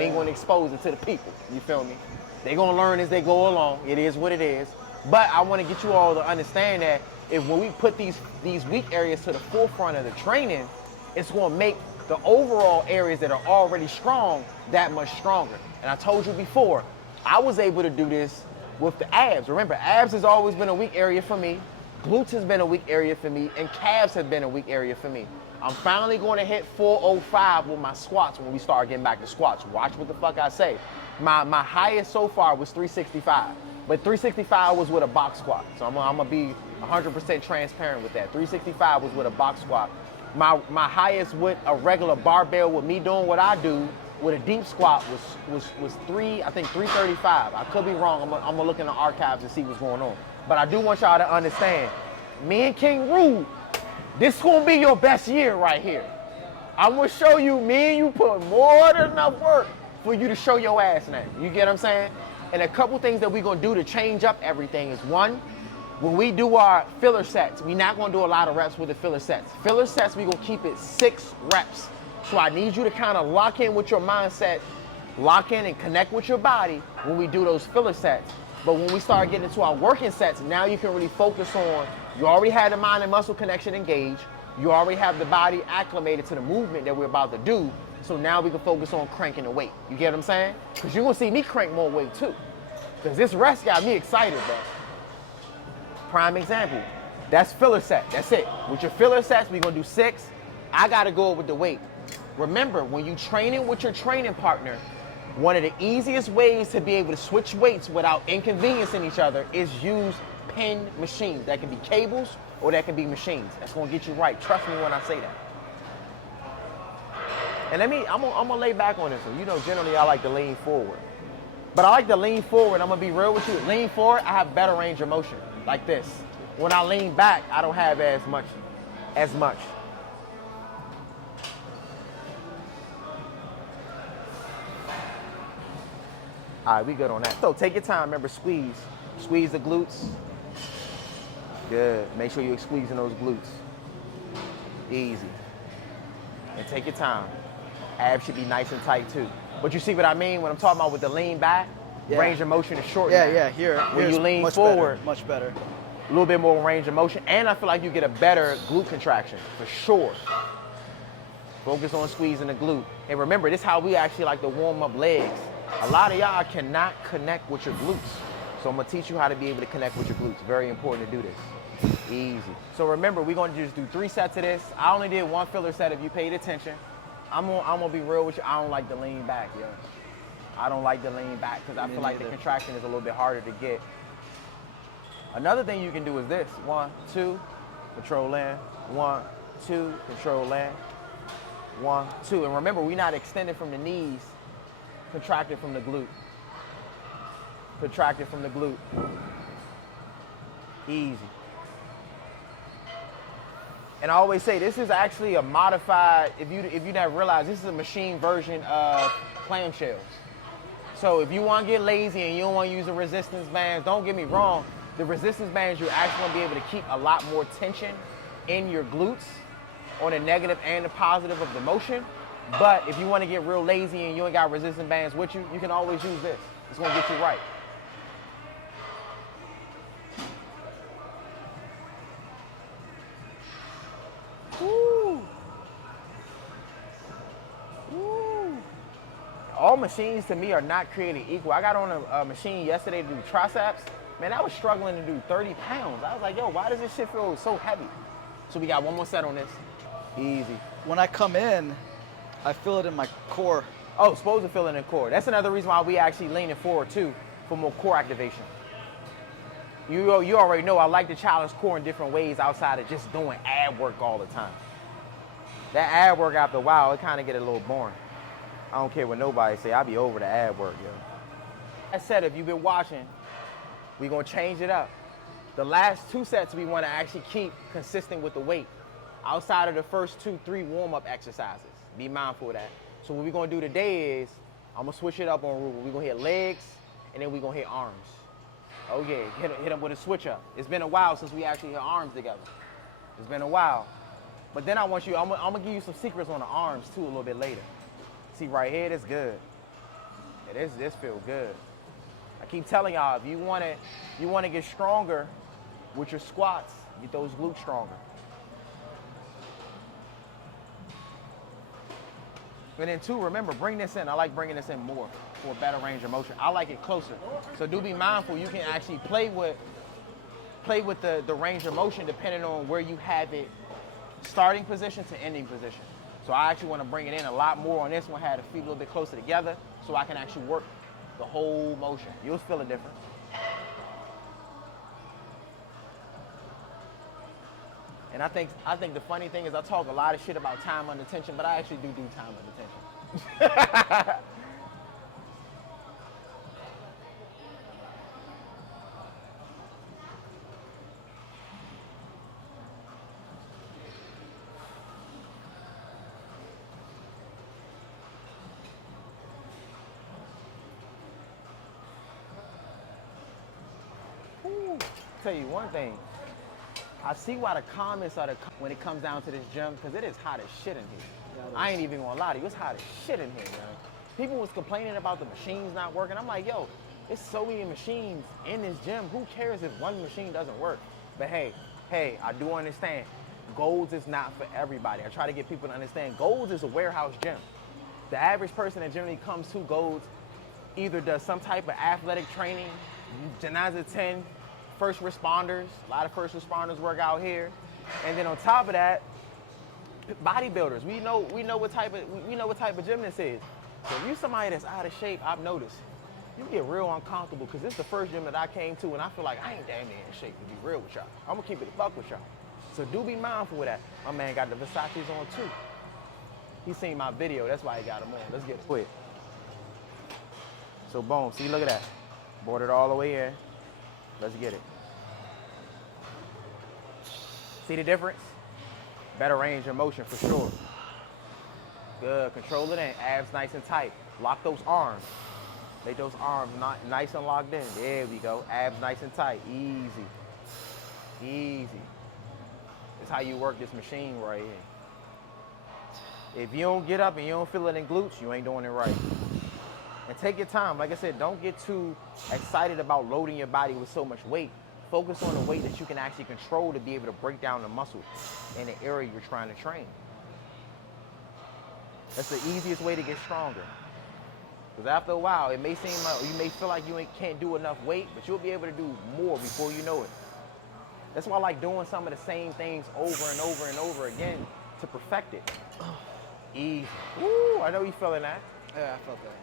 We ain't gonna expose it to the people, you feel me? They gonna learn as they go along. It is what it is. But I wanna get you all to understand that if when we put these weak areas to the forefront of the training, it's gonna make the overall areas that are already strong that much stronger. And I told you before, I was able to do this with the abs. Remember, abs has always been a weak area for me. Glutes has been a weak area for me, and calves have been a weak area for me. I'm finally going to hit 405 with my squats when we start getting back to squats. Watch what the fuck I say. My highest so far was 365, but 365 was with a box squat. So I'm gonna be 100% transparent with that. 365 was with a box squat. My highest with a regular barbell with me doing what I do with a deep squat was I think 335. I could be wrong. I'm gonna look in the archives and see what's going on. But I do want y'all to understand, me and King Rude, this is gonna be your best year right here. I'm gonna show you, me and you put more than enough work for you to show your ass now. You get what I'm saying? And a couple things that we're gonna do to change up everything is, one, when we do our filler sets, we're not gonna do a lot of reps with the filler sets. Filler sets, we're gonna keep it 6 reps. So I need you to kind of lock in with your mindset, lock in and connect with your body when we do those filler sets. But when we start getting into our working sets, now you can really focus on, you already had the mind and muscle connection engaged, you already have the body acclimated to the movement that we're about to do, so now we can focus on cranking the weight. You get what I'm saying? Because you're gonna see me crank more weight too. Because this rest got me excited, bro. Prime example, that's filler set, that's it. With your filler sets, we're gonna do 6. I gotta go with the weight. Remember, when you training with your training partner, one of the easiest ways to be able to switch weights without inconveniencing each other is use pin machines. That can be cables or that can be machines. That's gonna get you right. Trust me when I say that. And I'm gonna lay back on this one. You know, generally I like to lean forward. But I like to lean forward, I'm gonna be real with you. Lean forward, I have better range of motion, like this. When I lean back, I don't have as much. All right, we good on that. So take your time, remember, squeeze. Squeeze the glutes. Good, make sure you're squeezing those glutes. Easy. And take your time. Abs should be nice and tight too. But you see what I mean when I'm talking about with the lean back? Yeah. Range of motion is short now. Yeah, here. When you lean forward, much better. A little bit more range of motion, and I feel like you get a better glute contraction, for sure. Focus on squeezing the glute. And remember, this is how we actually like to warm up legs. A lot of y'all cannot connect with your glutes. So I'm gonna teach you how to be able to connect with your glutes. Very important to do this. Easy. So remember, we're gonna just do 3 sets of this. I only did 1 filler set if you paid attention. I'm gonna be real with you, I don't like to lean back, yo. I don't like to lean back because I feel like the contraction is a little bit harder to get. Another thing you can do is this. 1, 2, control in. 1, 2, control in. 1, 2. And remember, we're not extended from the knees, contracted from the glute. Contracted from the glute. Easy. And I always say, this is actually a modified, if you never realize, this is a machine version of clamshells. So if you want to get lazy and you don't want to use the resistance bands, don't get me wrong, the resistance bands, you're actually going to be able to keep a lot more tension in your glutes on the negative and the positive of the motion. But if you want to get real lazy and you ain't got resistance bands with you, you can always use this. It's going to get you right. Woo. Woo. All machines to me are not created equal. I got on a machine yesterday to do triceps. Man, I was struggling to do 30 pounds. I was like, yo, why does this shit feel so heavy? So we got 1 more set on this. Easy. When I come in, I feel it in my core. Oh, supposed to feel it in the core. That's another reason why we actually leaning forward too, for more core activation. You already know I like to challenge core in different ways outside of just doing ab work all the time. That ab work after a while, it kind of get a little boring. I don't care what nobody say, I'll be over the ab work, yo. I said, if you've been watching, we're gonna change it up. The last 2 sets we wanna actually keep consistent with the weight outside of the first 2, 3 warm-up exercises. Be mindful of that. So what we're gonna do today is, I'm gonna switch it up on Ruben. We're gonna hit legs, and then we're gonna hit arms. Oh yeah, hit them with a switch up. It's been a while since we actually hit arms together. It's been a while. But then I'm gonna give you some secrets on the arms too a little bit later. See right here, that's good. Yeah, this feel good. I keep telling y'all, if you wanna get stronger with your squats, get those glutes stronger. And then two, remember, bring this in. I like bringing this in more for a better range of motion. I like it closer. So do be mindful, you can actually play with the range of motion depending on where you have it starting position to ending position. So I actually want to bring it in a lot more on this one, have the feet a little bit closer together so I can actually work the whole motion. You'll feel a difference. And I think the funny thing is I talk a lot of shit about time under tension, but I actually do time under tension. Tell you one thing, I see why the comments are when it comes down to this gym, because it is hot as shit in here. Yeah, I ain't even gonna lie to you, it's hot as shit in here, man. People was complaining about the machines not working. I'm like, yo, there's so many machines in this gym. Who cares if one machine doesn't work? But hey, I do understand. Golds is not for everybody. I try to get people to understand Golds is a warehouse gym. The average person that generally comes to Golds either does some type of athletic training, Janaza 10, first responders. A lot of first responders work out here. And then on top of that, bodybuilders. We know what type of gym this is. So if you're somebody that's out of shape, I've noticed, you get real uncomfortable because this is the first gym that I came to and I feel like I ain't damn near in shape, to be real with y'all. I'm gonna keep it a buck with y'all. So do be mindful of that. My man got the Versace's on too. He seen my video, that's why he got them on. Let's get it. So boom, see, look at that. Brought it all the way in. Let's get it. See the difference? Better range of motion for sure. Good, control it in, abs nice and tight. Lock those arms. Make those arms nice and locked in. There we go, abs nice and tight, easy. Easy. That's how you work this machine right here. If you don't get up and you don't feel it in glutes, you ain't doing it right. And take your time. Like I said, don't get too excited about loading your body with so much weight. Focus on the weight that you can actually control to be able to break down the muscle in the area you're trying to train. That's the easiest way to get stronger. Because after a while, it may seem like you may feel like you can't do enough weight, but you'll be able to do more before you know it. That's why I like doing some of the same things over and over and over again to perfect it. Easy. Woo, I know you feeling that. Yeah, I felt that.